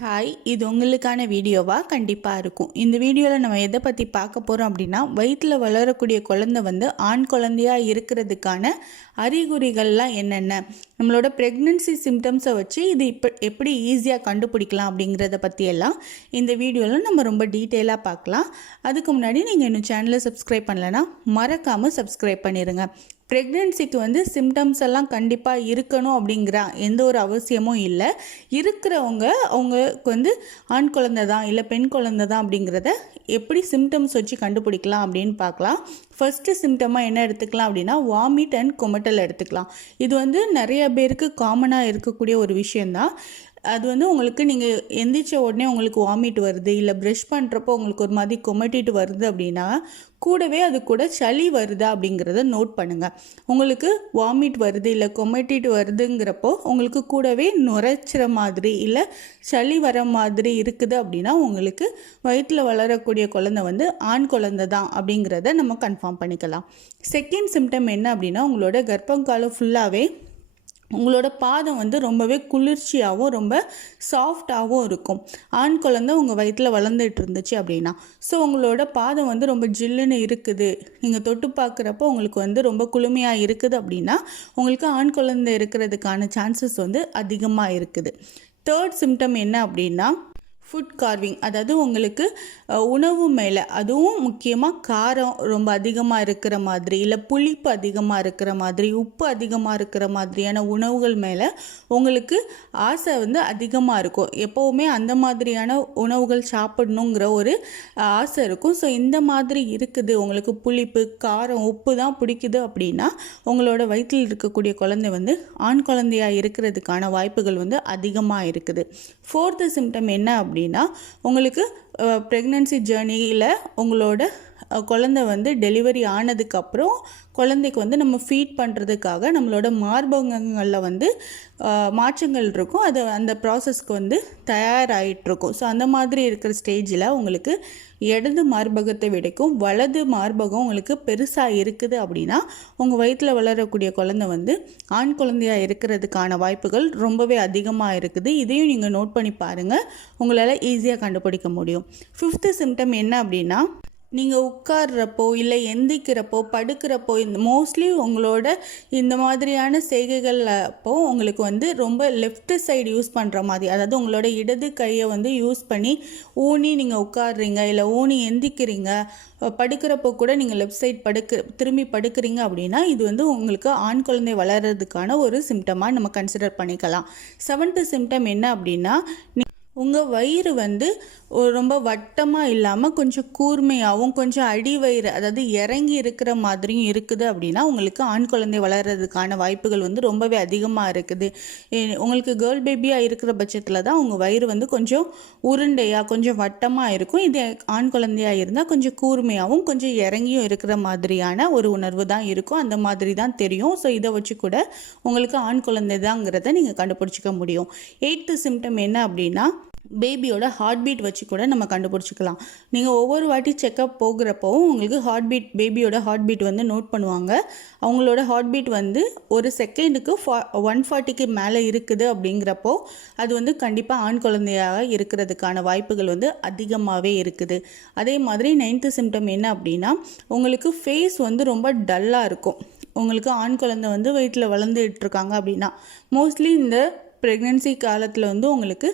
Hi, இது உங்களுக்கான வீடியோவா கண்டிப்பாக இருக்கும். இந்த வீடியோவில் நம்ம எதை பற்றி பார்க்க போகிறோம் அப்படின்னா, வயிற்றில் வளரக்கூடிய குழந்தை வந்து ஆண் குழந்தையாக இருக்கிறதுக்கான அறிகுறிகள்லாம் என்னென்ன, நம்மளோட ப்ரெக்னென்சி சிம்டம்ஸை வச்சு இது எப்படி ஈஸியாக கண்டுபிடிக்கலாம் அப்படிங்கிறத பற்றியெல்லாம் இந்த வீடியோவில் நம்ம ரொம்ப டீட்டெயிலாக பார்க்கலாம். அதுக்கு முன்னாடி நீங்கள் இன்னும் சேனலை சப்ஸ்கிரைப் பண்ணலைன்னா மறக்காமல் சப்ஸ்கிரைப் பண்ணிடுங்க. ப்ரெக்னென்சிக்கு வந்து சிம்டம்ஸ் எல்லாம் கண்டிப்பாக இருக்கணும் அப்படிங்கிற எந்த ஒரு அவசியமும் இல்லை. இருக்கிறவங்க அவங்களுக்கு வந்து ஆண் குழந்தை தான் இல்லை பெண் குழந்தை தான் அப்படிங்கிறத எப்படி சிம்டம்ஸ் வச்சு கண்டுபிடிக்கலாம் அப்படின்னு பார்க்கலாம். ஃபஸ்ட்டு சிம்டமாக என்ன எடுத்துக்கலாம் அப்படின்னா, வாமிட் அண்ட் குமட்டல் எடுத்துக்கலாம். இது வந்து நிறைய பேருக்கு காமனாக இருக்கக்கூடிய ஒரு விஷயந்தான். அது வந்து உங்களுக்கு நீங்கள் எந்திரிச்ச உடனே உங்களுக்கு வாமிட் வருது, இல்லை ப்ரஷ் பண்ணுறப்போ உங்களுக்கு ஒரு மாதிரி குமட்டிட்டு வருது அப்படின்னா, கூடவே அது கூட சளி வருதா அப்படிங்கிறத நோட் பண்ணுங்கள். உங்களுக்கு வாமிட் வருது இல்லை குமட்டிட்டு வருதுங்கிறப்போ உங்களுக்கு கூடவே நுரைச்சிற மாதிரி இல்லை சளி வர மாதிரி இருக்குது அப்படின்னா உங்களுக்கு வயிற்றில் வளரக்கூடிய குழந்தை வந்து ஆண் குழந்தை தான் அப்படிங்கிறத நம்ம கன்ஃபார்ம் பண்ணிக்கலாம். செகண்ட் சிம்டம் என்ன அப்படின்னா, உங்களோட கர்ப்பங்காலம் ஃபுல்லாகவே உங்களோட பாதம் வந்து ரொம்பவே குளிர்ச்சியாகவும் ரொம்ப சாஃப்டாகவும் இருக்கும். ஆண் குழந்தை உங்கள் வயிற்றில் வளர்ந்துட்டு இருந்துச்சு அப்படின்னா, ஸோ உங்களோட பாதம் வந்து ரொம்ப ஜில்லுன்னு இருக்குது, நீங்கள் தொட்டு பார்க்குறப்போ உங்களுக்கு வந்து ரொம்ப குளுமையாக இருக்குது அப்படின்னா உங்களுக்கு ஆண் குழந்தை இருக்கிறதுக்கான சான்சஸ் வந்து அதிகமாக இருக்குது. தேர்ட் சிம்டம் என்ன அப்படின்னா, ஃபுட் கார்விங், அதாவது உங்களுக்கு உணவு மேலே, அதுவும் முக்கியமாக காரம் ரொம்ப அதிகமாக இருக்கிற மாதிரி இல்லை புளிப்பு அதிகமாக இருக்கிற மாதிரி உப்பு அதிகமாக இருக்கிற மாதிரியான உணவுகள் மேலே உங்களுக்கு ஆசை வந்து அதிகமாக இருக்கும். எப்போவுமே அந்த மாதிரியான உணவுகள் சாப்பிடணுங்கிற ஒரு ஆசை இருக்கும். ஸோ இந்த மாதிரி இருக்குது, உங்களுக்கு புளிப்பு காரம் உப்பு தான் பிடிக்குது அப்படின்னா உங்களோட வயிற்றில் இருக்கக்கூடிய குழந்தை வந்து ஆண் குழந்தையாக இருக்கிறதுக்கான வாய்ப்புகள் வந்து அதிகமாக இருக்குது. ஃபோர்த்து சிம்டம் என்ன அப்படின்னா, உங்களுக்கு ப்ரெக்னன்சி ஜேர்னியில் உங்களோட குழந்தை வந்து டெலிவரி ஆனதுக்கப்புறம் குழந்தைக்கு வந்து நம்ம ஃபீட் பண்ணுறதுக்காக நம்மளோட மார்பகங்களில் வந்து மாற்றங்கள் இருக்கும். அது அந்த ப்ராசஸ்க்கு வந்து தயாராகிட்ருக்கும். ஸோ அந்த மாதிரி இருக்கிற ஸ்டேஜில் உங்களுக்கு இடது மார்பகத்தை விடைக்கும் வலது மார்பகம் உங்களுக்கு பெருசாக இருக்குது அப்படின்னா உங்கள் வயிற்றில் வளரக்கூடிய குழந்தை வந்து ஆண் குழந்தையாக இருக்கிறதுக்கான வாய்ப்புகள் ரொம்பவே அதிகமாக இருக்குது. இதையும் நீங்கள் நோட் பண்ணி பாருங்கள், உங்களால் ஈஸியாக கண்டுபிடிக்க முடியும். ஃபிஃப்த்து சிம்டம் என்ன அப்படின்னா, நீங்கள் உட்கார்றப்போ இல்லை எந்திக்கிறப்போ படுக்கிறப்போ மோஸ்ட்லி உங்களோட இந்த மாதிரியான செய்கைகள் அப்போ உங்களுக்கு வந்து ரொம்ப லெஃப்ட் சைடு யூஸ் பண்ணுற மாதிரி, அதாவது உங்களோட இடது கையை வந்து யூஸ் பண்ணி ஊனி நீங்கள் உட்காடுறீங்க இல்லை ஊனி எந்திக்கிறீங்க, படுக்கிறப்போ கூட நீங்கள் லெஃப்ட் சைட் திரும்பி படுக்கிறீங்க அப்படின்னா இது வந்து உங்களுக்கு ஆண் குழந்தை வளர்கிறதுக்கான ஒரு சிம்டமாக நம்ம கன்சிடர் பண்ணிக்கலாம். செவன்த்து சிம்டம் என்ன அப்படின்னா, உங்கள் வயிறு வந்து ரொம்ப வட்டமாக இல்லாமல் கொஞ்சம் கூர்மையாகவும் கொஞ்சம் அடி வயிறு அதாவது இறங்கி இருக்கிற மாதிரியும் இருக்குது அப்படின்னா உங்களுக்கு ஆண் குழந்தை வளர்கிறதுக்கான வாய்ப்புகள் வந்து ரொம்பவே அதிகமாக இருக்குது. உங்களுக்கு கேர்ள் பேபியாக இருக்கிற பட்சத்தில் தான் உங்கள் வயிறு வந்து கொஞ்சம் உருண்டையாக கொஞ்சம் வட்டமாக இருக்கும். இது ஆண் குழந்தையாக இருந்தால் கொஞ்சம் கூர்மையாகவும் கொஞ்சம் இறங்கியும் இருக்கிற மாதிரியான ஒரு உணர்வு தான் இருக்கும். அந்த மாதிரி தான் தெரியும். ஸோ இதை வச்சு கூட உங்களுக்கு ஆண் குழந்தை தாங்கிறத நீங்கள் கண்டுபிடிச்சிக்க முடியும். எயித்து சிம்டம் என்ன அப்படின்னா, பேபியோட ஹார்ட் பீட் வச்சு கூட நம்ம கண்டுபிடிச்சிக்கலாம். நீங்கள் ஒவ்வொரு வாட்டி செக்கப் போகிறப்போவும் உங்களுக்கு பேபியோட ஹார்ட் பீட் வந்து நோட் பண்ணுவாங்க. அவங்களோட ஹார்ட் பீட் வந்து ஒரு செகண்டுக்கு 140க்கு மேலே இருக்குது அப்படிங்கிறப்போ அது வந்து கண்டிப்பாக ஆண் குழந்தையாக இருக்கிறதுக்கான வாய்ப்புகள் வந்து அதிகமாகவே இருக்குது. அதே மாதிரி 9th சிம்டம் என்ன அப்படின்னா, உங்களுக்கு ஃபேஸ் வந்து ரொம்ப டல்லாக இருக்கும். உங்களுக்கு ஆண் குழந்தை வந்து வயிற்றில் வளர்ந்துட்டு இருக்காங்க அப்படின்னா மோஸ்ட்லி இந்த ப்ரெக்னென்சி காலத்தில் வந்து உங்களுக்கு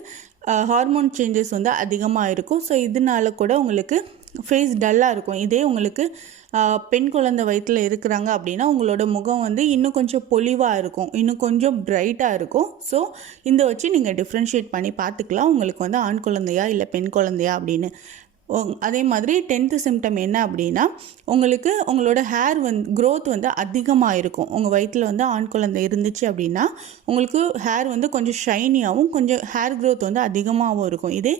ஹார்மோன் சேஞ்சஸ் வந்து அதிகமாக இருக்கும். ஸோ இதனால கூட உங்களுக்கு ஃபேஸ் டல்லாக இருக்கும். இதே உங்களுக்கு பெண் குழந்தை வயிற்றில் இருக்கிறாங்க அப்படின்னா உங்களோட முகம் வந்து இன்னும் கொஞ்சம் பொலிவாக இருக்கும், இன்னும் கொஞ்சம் பிரைட்டாக இருக்கும். ஸோ இந்த வச்சு நீங்கள் டிஃப்ரென்ஷியேட் பண்ணி பார்த்துக்கலாம் உங்களுக்கு வந்து ஆண் குழந்தையா இல்லை பெண் குழந்தையா அப்படின்னு. அதே மாதிரி 10th சிம்டம் என்ன அப்படின்னா, உங்களுக்கு உங்களோட ஹேர் க்ரோத் வந்து அதிகமாக இருக்கும். உங்கள் வயிற்றில் வந்து ஆண் குழந்தை இருந்துச்சு அப்படின்னா உங்களுக்கு ஹேர் வந்து கொஞ்சம் ஷைனியாகவும் கொஞ்சம் ஹேர் க்ரோத் வந்து அதிகமாகவும் இருக்கும். இதே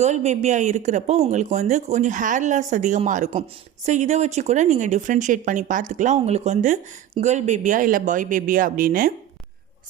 கேர்ள் பேபியாக இருக்கிறப்போ உங்களுக்கு வந்து கொஞ்சம் ஹேர் லாஸ் அதிகமாக இருக்கும். ஸோ இதை வச்சு கூட நீங்கள் டிஃப்ரென்ஷியேட் பண்ணி பார்த்துக்கலாம் உங்களுக்கு வந்து கேர்ள் பேபியா இல்லை பாய் பேபியா அப்படின்னு.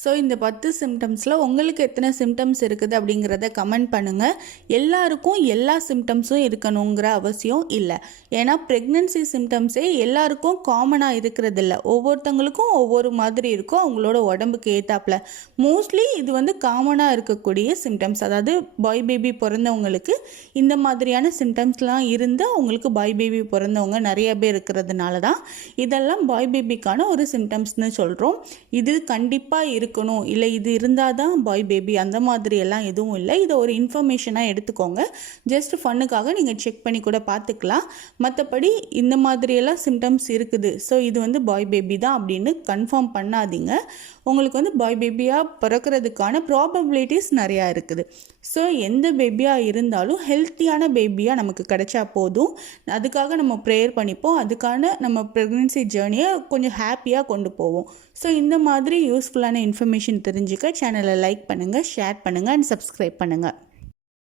ஸோ இந்த 10 சிம்டம்ஸில் உங்களுக்கு எத்தனை சிம்டம்ஸ் இருக்குது அப்படிங்கிறத கமெண்ட் பண்ணுங்கள். எல்லாருக்கும் எல்லா சிம்டம்ஸும் இருக்கணுங்கிற அவசியம் இல்லை. ஏன்னா ப்ரெக்னென்சி சிம்டம்ஸே எல்லாருக்கும் காமனாக இருக்கிறது இல்லை. ஒவ்வொருத்தங்களுக்கும் ஒவ்வொரு மாதிரி இருக்கும் அவங்களோட உடம்புக்கு ஏற்றாப்புல. மோஸ்ட்லி இது வந்து காமனாக இருக்கக்கூடிய சிம்டம்ஸ். அதாவது பாய் பேபி பிறந்தவங்களுக்கு இந்த மாதிரியான சிம்டம்ஸ்லாம் இருந்து அவங்களுக்கு பாய் பேபி பிறந்தவங்க நிறைய பேர் இருக்கிறதுனால தான் இதெல்லாம் பாய் பேபிக்கான ஒரு சிம்டம்ஸ்னு சொல்கிறோம். இது கண்டிப்பாக இருக்கணும், இல்லை இது இருந்தால் தான் பாய் பேபி அந்த மாதிரி எல்லாம் எதுவும் இல்லை. இதை ஒரு இன்ஃபர்மேஷனாக எடுத்துக்கோங்க. ஜஸ்ட் ஃபன்னுக்காக நீங்கள் செக் பண்ணி கூட பார்த்துக்கலாம். மற்றபடி இந்த மாதிரியெல்லாம் சிம்டம்ஸ் இருக்குது, ஸோ இது வந்து பாய் பேபி தான் அப்படின்னு கன்ஃபார்ம் பண்ணாதீங்க. உங்களுக்கு வந்து பாய் பேபியாக பிறக்கிறதுக்கான ப்ராபபிலிட்டிஸ் நிறையா இருக்குது. ஸோ எந்த பேபியாக இருந்தாலும் ஹெல்த்தியான பேபியாக நமக்கு கிடைச்சா போதும். அதுக்காக நம்ம ப்ரேயர் பண்ணிப்போம். அதுக்கான நம்ம ப்ரெக்னென்சி ஜேர்னியை கொஞ்சம் ஹாப்பியாக கொண்டு போவோம். ஸோ இந்த மாதிரி யூஸ்ஃபுல்லான இன்ஃபர்மேஷன் தெரிஞ்சுக்க சேனலை லைக் பண்ணுங்கள், ஷேர் பண்ணுங்கள் அண்ட் சப்ஸ்கிரைப் பண்ணுங்கள்.